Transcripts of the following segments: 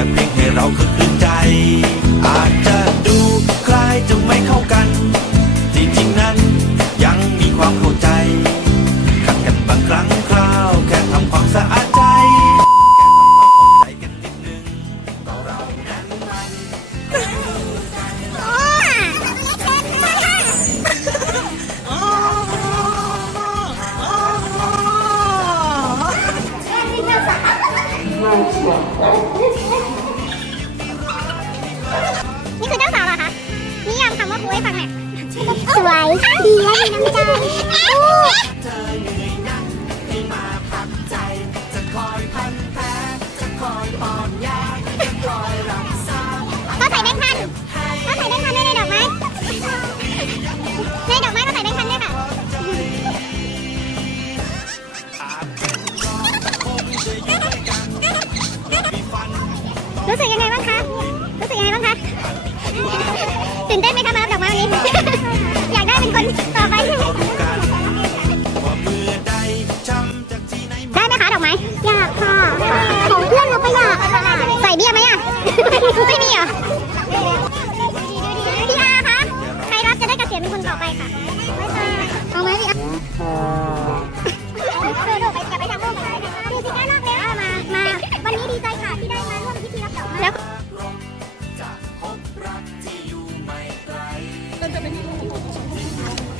ากเพียงให้เราคือคลื่นใจ อาจจะ วยดีและมีน้ำใจก็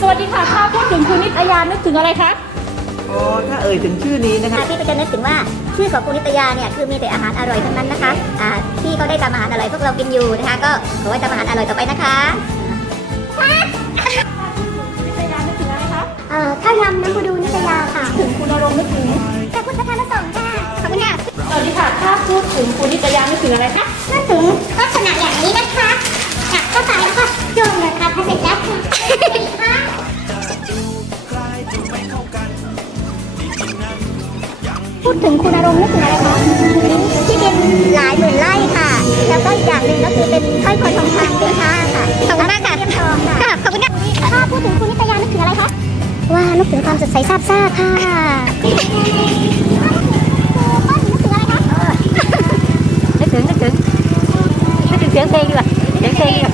สวัสดีค่ะ ถ้าพูดถึงคุณนิตยานึกถึงอะไรคะอ๋อถ้าเอ่ยถึงชื่อนี้นะคะ พี่ก็จะนึกถึงว่าชื่อของคุณนิตยาเนี่ยคือมีแต่อาหารอร่อยทั้งนั้นนะคะอ่าที่เขาได้ทำอาหารอร่อยพวกเรากินอยู่นะคะ ก็ขอให้ทำอาหารอร่อยต่อไปนะคะนิตยานึกถึงอะไรคะเอ่อข้าวยำน้ำบูดูนิตยาค่ะถึงคุณอารมณ์นึกถึงขอบคุณพระธรรมสงฆ์ค่ะขอบคุณค่ะสวัสดีค่ะ ถ้าพูดถึงคุณนิตยานึกถึงอะไรคะนึกถึงลักษณะอย่างนี้นะคะจับเข้าไปแล้วก็จุ่มเลยค่ะพอเสร็จแล้วค่ะ ถึงคุณอารมณ์นึกถึงอะไรคะที่ดินหลายหมื่นไร่ค่ะ แล้วก็อีกอย่างหนึ่งก็คือเป็นสร้อยคอทองคำด้วยค่ะขอบคุณมากค่ะเรียบทองค่ะขอบคุณค่ะถ้าพูดถึงคุณนิตยานึกถึงอะไรคะว่านึกถึงความสดใสซาบซ่าค่ะนึกถึงอะไรคะนึกถึงนึกถึงนึกถึงเสียงเพลงดีกว่า